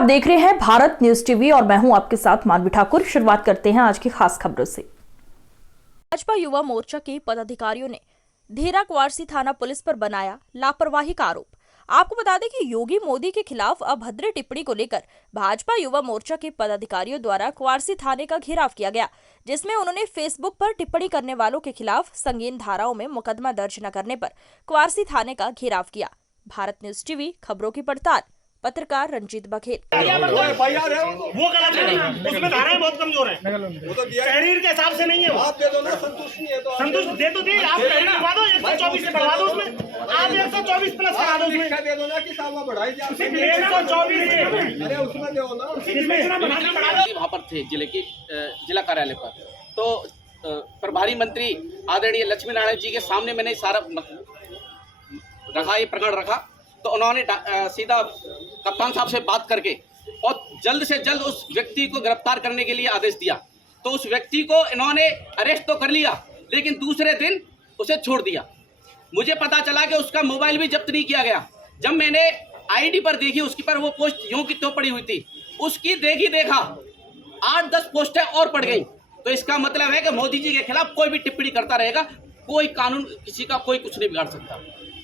आप देख रहे हैं भारत न्यूज टीवी और मैं हूं आपके साथ मानवी ठाकुर। शुरुआत करते हैं आज की खास खबरों से। भाजपा युवा मोर्चा के पदाधिकारियों ने ढेरा क्वारसी थाना पुलिस पर बनाया लापरवाही का आरोप। आपको बता दें कि योगी मोदी के खिलाफ अभद्र टिप्पणी को लेकर भाजपा युवा मोर्चा के पदाधिकारियों द्वारा क्वारसी थाने का घेराव किया गया, जिसमें उन्होंने फेसबुक पर टिप्पणी करने वालों के खिलाफ संगीन धाराओं में मुकदमा दर्ज न करने पर क्वारसी थाने का घेराव किया। भारत न्यूज टीवी खबरों की पड़ताल, पत्रकार रंजीत बघेल। वो गलत है, उसमें धाराएं बहुत कमजोर है, शरीर के हिसाब से नहीं है। वो आप दे दो ना, संतुष्ट नहीं है तो संतुष्ट दे तो दी, आप बढ़वा दो, 124 से बढ़वा दो, उसमें आप 124 प्लस करा दो, उसमें दे दो ना कि साहब बढ़ाई जाए 124। अरे उसमें दो ना, इसमें इतना बढ़ाना पड़ा दो। वहाँ पर थे जिला कार्यालय पर, तो प्रभारी मंत्री आदरणीय लक्ष्मी नारायण जी के सामने मैंने सारा रखा, ये प्रकरण रखा, तो उन्होंने सीधा कप्तान साहब से बात करके और जल्द से जल्द उस व्यक्ति को गिरफ्तार करने के लिए आदेश दिया। तो उस व्यक्ति को इन्होंने अरेस्ट तो कर लिया, लेकिन दूसरे दिन उसे छोड़ दिया। मुझे पता चला कि उसका मोबाइल भी जब्त नहीं किया गया। जब मैंने आईडी पर देखी, उसकी पर वो पोस्ट यूं की त्यों पड़ी हुई थी, उसकी देखा 8-10 पोस्टें और पड़ गई। तो इसका मतलब है कि मोदी जी के खिलाफ कोई भी टिप्पणी करता रहेगा, कोई कानून किसी का कोई कुछ नहीं बिगाड़ सकता।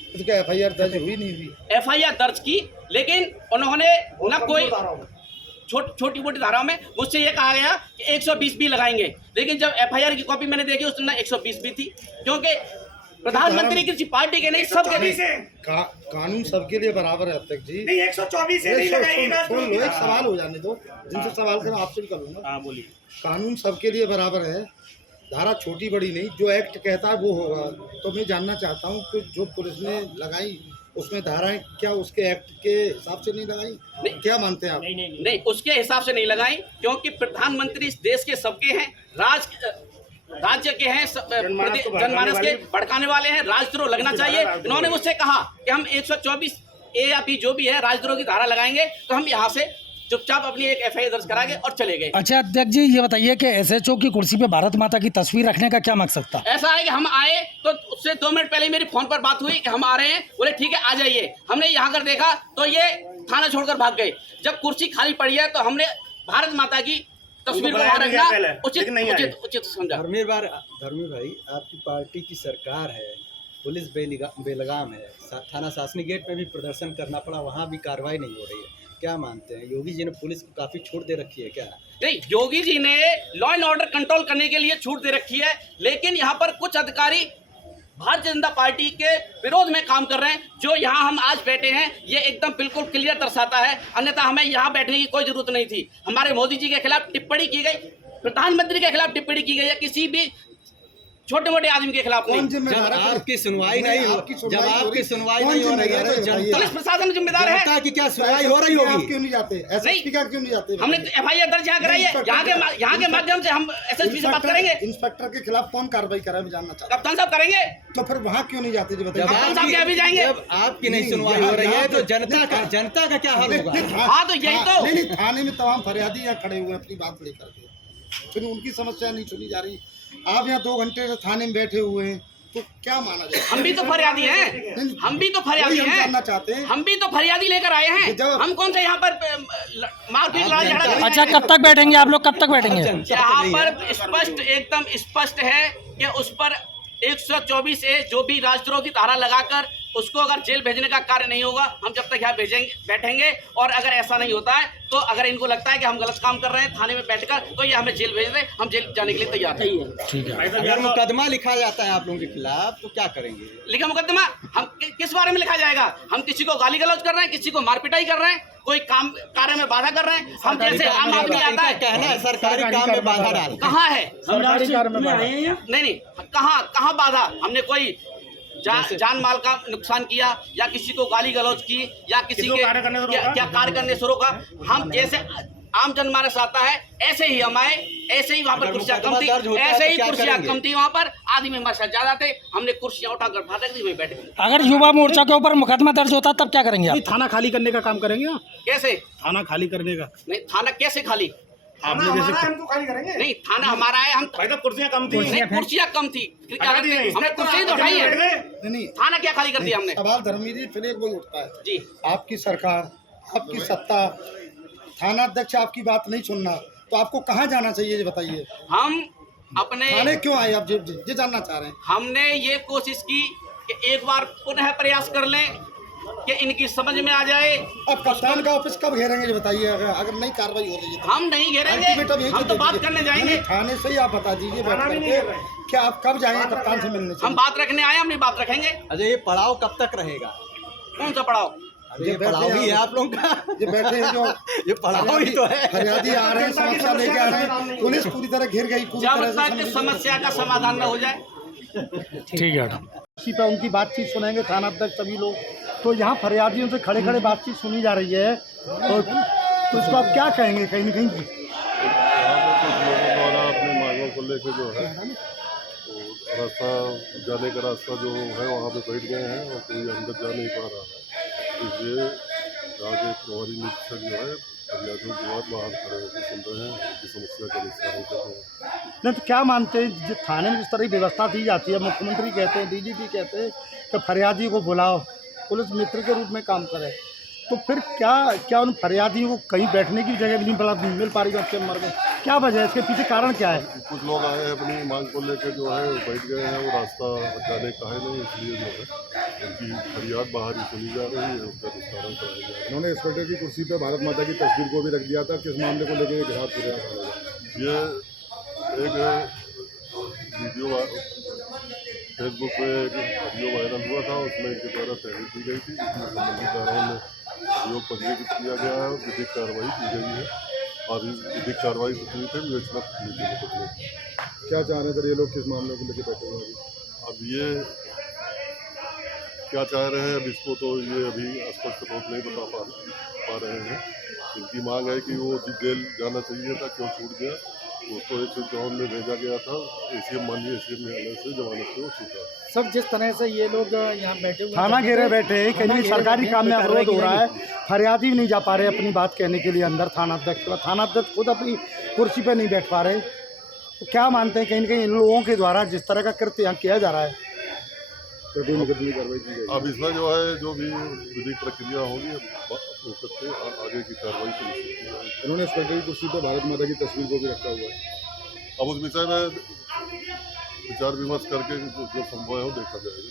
तो क्या एफआईआर दर्ज हुई नहीं हुई? एफआईआर दर्ज की, लेकिन उन्होंने न कोई छोटी मोटी धाराओं में मुझसे ये कहा गया कि 120 भी लगाएंगे, लेकिन जब एफआईआर की कॉपी मैंने देखी उसमें 120 भी थी, क्योंकि प्रधानमंत्री किसी पार्टी के नहीं, सबके लिए कानून सबके लिए बराबर है। अब तक जी नहीं 124 से नहीं लगाएंगे। एक सवाल हो जाने दो, जिनसे सवाल करो आपसे भी करूँगा। हाँ बोलिए। कानून सबके लिए बराबर है, धारा छोटी बड़ी नहीं, जो एक्ट कहता है वो होगा। तो मैं जानना चाहता हूँ कि जो पुलिस ने लगाई उसमें धाराएं क्या उसके एक्ट के हिसाब से नहीं लगाई? नहीं, क्या मानते हैं आप? नहीं, उसके हिसाब से नहीं लगाई, क्योंकि प्रधानमंत्री इस देश के सबके हैं, राज्य के हैं, जनमानस के भड़काने वाले हैं, राजद्रोह लगना चाहिए। इन्होंने मुझसे कहा कि हम 124A या B जो भी है राजद्रोह की धारा लगाएंगे, तो हम यहाँ से चुपचाप अपनी एक एफआईआर दर्ज करा के और चले गए। अच्छा अध्यक्ष जी, ये बताइए कि एसएचओ की कुर्सी पे भारत माता की तस्वीर रखने का क्या मकसद था? ऐसा है कि हम आए तो उससे 2 मिनट पहले मेरी फोन पर बात हुई कि हम आ रहे हैं, बोले ठीक है आ जाइए। हमने यहाँ कर देखा तो ये थाना छोड़कर भाग गए। जब कुर्सी खाली पड़ी है तो हमने भारत माता की तस्वीर को वहाँ रखना उचित समझा। धर्मेर भाई, आपकी पार्टी की सरकार है, पुलिस बेलगाम है, थाना शासनी गेट में भी प्रदर्शन करना पड़ा, वहाँ भी कार्रवाई नहीं हो रही है। क्या मानते हैं, योगी जी ने पुलिस को काफी छूट दे रखी है क्या? नहीं, योगी जी ने लॉ एंड ऑर्डर कंट्रोल करने के लिए छूट दे रखी है, लेकिन यहाँ पर कुछ अधिकारी भारतीय जनता पार्टी के विरोध में काम कर रहे हैं। जो यहाँ हम आज बैठे हैं ये एकदम बिल्कुल क्लियर दर्शाता है, अन्यथा हमें यहाँ बैठने की कोई जरूरत नहीं थी। हमारे मोदी जी के खिलाफ टिप्पणी की गई, प्रधानमंत्री के खिलाफ टिप्पणी की गई है, किसी भी छोटे मोटे आदमी के खिलाफ नहीं। जब आपकी सुनवाई नहीं हो रही है तो पुलिस प्रशासन जिम्मेदार है। जनता की क्या सुनवाई हो रही होगी? क्यों नहीं जाते? एसएसपी का क्यों नहीं जाते? हमने एफआईआर दर्ज यहाँ कराई है, यहाँ के माध्यम से हम एसएसपी से बात करेंगे। इंस्पेक्टर के खिलाफ कौन कार्रवाई करा मैं जानना चाहता हूँ। कप्तान साहब करेंगे। तो फिर वहाँ क्यों नहीं जाते? कप्तान साहब के अभी जाएंगे। जब आपकी नहीं सुनवाई हो रही है तो जनता का क्या हाल होगा? हाँ तो यही तो। नहीं, थाने में तमाम फरियादी यहाँ खड़े हुए अपनी बात लेकर के, फिर उनकी समस्या नहीं सुनी जा रही। आप यहाँ 2 घंटे से थाने में बैठे हुए हैं, तो क्या माना जाए? हम भी तो फरियादी हैं, हम भी तो फरियादी हैं, जानना चाहते हैं। हम भी तो फरियादी लेकर आए हैं। हम कौन से यहाँ पर मारपीट लड़ाई झगड़ा? अच्छा कब तक बैठेंगे आप लोग, कब तक बैठेंगे? यहाँ पर स्पष्ट, एकदम स्पष्ट है कि उस पर 124A जो भी राजद्रोह की धारा लगाकर उसको अगर जेल भेजने का कार्य नहीं होगा, हम जब तक यहाँ बैठेंगे। और अगर ऐसा नहीं होता है तो अगर इनको लगता है कि हम गलत काम कर रहे हैं थाने में बैठकर, तो ये हमें जेल भेज दें, हम जेल जाने के लिए तैयार हैं। ठीक है। अगर मुकदमा लिखा जाता है आप लोगों के खिलाफ तो क्या करेंगे? लिखा मुकदमा हम किस बारे में लिखा जाएगा? हम किसी को गाली गलौज कर रहे हैं, किसी को मारपिटाई कर रहे हैं, कोई काम कार्य में बाधा कर रहे हैं? हम जैसे आम आदमी आता है कहना है सरकारी काम में बाधा डाल, कहाँ है? नहीं, कहाँ बाधा? हमने कोई जान माल का नुकसान किया या किसी को गाली गलौज की या किसी के क्या कार्य करने से रोका? हम जैसे आम जनमानस आता है ऐसे ही हम आए, ऐसे ही वहाँ पर कुर्सियाँ कम थी, ऐसे ही कुर्सियाँ कम थी वहाँ पर, आदमी हमारे साथ ज्यादा थे, हमने कुर्सियाँ उठाकर भाग दी, वही बैठे। अगर युवा मोर्चा के ऊपर मुकदमा दर्ज होता तब क्या करेंगे आप? थाना खाली करने का काम करेंगे आप? कैसे थाना खाली करने का? नहीं, थाना कैसे खाली? आपने जैसे हमको खाली करेंगे? नहीं, थाना हमारा है। हम भाई तो कुर्सियाँ कम थी, कुर्सियाँ कम थी, हमने कुर्सियाँ तो उठाई है। नहीं, थाना क्या खाली कर दिया हमने? सवाल धर्मी जी फिर एक वही उठता है जी, आपकी सरकार, आपकी सत्ता, थाना अध्यक्ष आपकी बात नहीं सुनना तो आपको कहाँ जाना चाहिए ये बताइए। हम अपने थाने क्यों आए आप ये जानना चाह रहे हैं। हमने ये कोशिश की कि एक बार पुनः प्रयास कर लें कि इनकी समझ में आ जाए। अब कप्तान का ऑफिस कब घेरेंगे ये बताइए। अगर नहीं कार्रवाई हो रही है तो हम नहीं घेरेंगे, अल्टीमेटम यही हम तो दे बात दीजिए। करने जाएंगे। नहीं, थाने से ही आप बता दीजिए बैठ करके कि आप कब जाएंगे कप्तान से मिलने से। हम बात रखने आए, हम नहीं बात रखेंगे। अच्छा, ये पड़ाव कब तक रहेगा? कौन सा पड़ाव? अरे ये पड़ाव ही है आप लोगों का। ये बैठे हैं जो ये पड़ाव ही तो है। फरियादी आ रहे हैं, समस्या लेके आ रहे हैं, पुलिस पूरी तरह घिर गई। पूरी जब तरह तक समस्या का समाधान न हो जाए। ठीक है मैडम। इसी पे उनकी बातचीत सुनेंगे थाना अध्यक्ष सभी लोग। तो यहाँ फरियादियों से खड़े खड़े बातचीत सुनी जा रही है तो इसको आप क्या कहेंगे। कहीं न कहीं यहाँ पर कुछ लोगों द्वारा अपनी मांगों को लेकर जो है तो रास्ता जाने का रास्ता जो है वहाँ पे बैठ गए हैं और कोई अंदर जा नहीं पा रहा है। इसलिए यहाँ के प्रभारी निरीक्षक जो है फरियादियों की बात बाहर खड़े होकर सुन रहे हैं, उनकी समस्या का निस्तारण कर रहे हैं। नहीं तो क्या मानते हैं थाने में इस तरह की व्यवस्था दी जाती है। मुख्यमंत्री कहते हैं, डीजीपी कहते हैं कि फरियादी को बुलाओ, पुलिस मित्र के रूप में काम करे, तो फिर क्या उन फरियादियों को कहीं बैठने की जगह भी नहीं मिल पा रही है चेम्बर में। क्या वजह है, इसके पीछे कारण क्या है। कुछ लोग आए हैं अपनी मांग को लेकर जो है बैठ गए हैं, वो रास्ता जाने का है नहीं, इसलिए जो है उनकी फरियाद बाहर ही सुनी जा रही है, उसका निस्तारण कराया जा रहा है। उन्होंने इंस्पेक्टर की कुर्सी पे भारत माता की तस्वीर को भी रख दिया था। किस मामले को लेकर एक हाथ पूरे ये एक वीडियो फेसबुक पे एक वीडियो वायरल हुआ था, उसमें इनके द्वारा तहरीर की गई थी, जिसमें संबंधित धाराओं में सहयोग पंजीकृत किया गया है और विधिक कार्रवाई की गई है और विधिक कार्रवाई प्रचलित है विवेचना प्रचलित है। क्या चाह रहे थे ये लोग, किस मामले को लेकर बैठे हुए हैं। अब ये क्या चाह रहे हैं अब इसको तो ये अभी स्पष्ट रूप नहीं बता पा रहे हैं। इनकी मांग है कि वो जेल जाना चाहिए था, क्यों छूट गया। उसको 154 में भेजा गया था, माननीय एसीएम न्यायालय से जमानत पे वो छूटा। सब जिस तरह से ये लोग यहाँ बैठे हुए थाना घेरे बैठे हैं, कहीं सरकारी काम में अवरोध हो रहा है, फरियादी भी नहीं जा पा रहे अपनी बात कहने के लिए अंदर। थाना अध्यक्ष खुद अपनी कुर्सी पर नहीं बैठ पा रहे। तो क्या मानते हैं कहीं न कहीं इन लोगों के द्वारा जिस तरह का कृत्य यहाँ किया जा रहा है तो कोई मुकदमे कार्रवाई की गई। अब इसमें जो है जो भी विधिक प्रक्रिया होगी वो करके आगे की कार्रवाई सुनिश्चित की जाएगी। इन्होंने इंस्पेक्टर की कुर्सी पर भारत माता की तस्वीर को भी रखा हुआ है। अब उस विषय में विचार विमर्श करके जो संभव है वो देखा जाएगा।